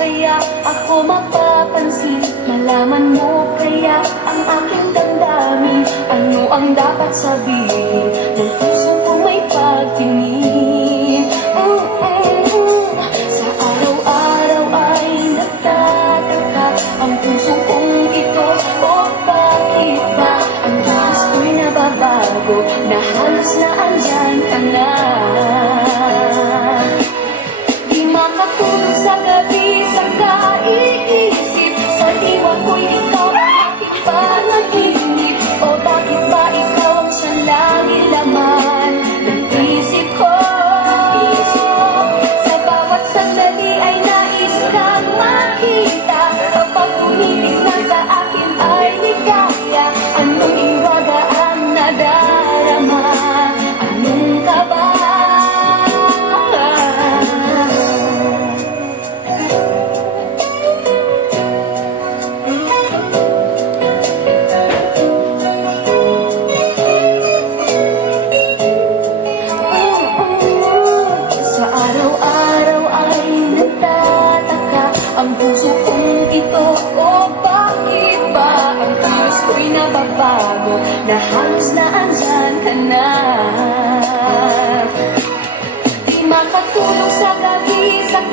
kaya ako mapapansin? Malaman mo kaya ang aking damdamin? Ano ang dapat sabihin ng puso ko may pagtingin? Sa araw-araw ay nagtataka ang puso kong ito. O bakit ba ang bilis ko'y nababago na halos na andyan ka na? Di makatulog sa gabi sa kaiisip, sa diwa ko'y ikaw ang aking panaginip. O bakit ba ikaw ang siyang lagi laman ng isip ko? Sa bawat sandali ay nais kang makita. Kapag umitig na sa akin ay ligaya. Anong iwaga ang nadarama? Anong kaba? Sa araw-araw ay nagtataka ang puso kong ito. O bakit ba ang bilis ko'y nababago na halos na andyan ka na? Di makatulog sa gabi sa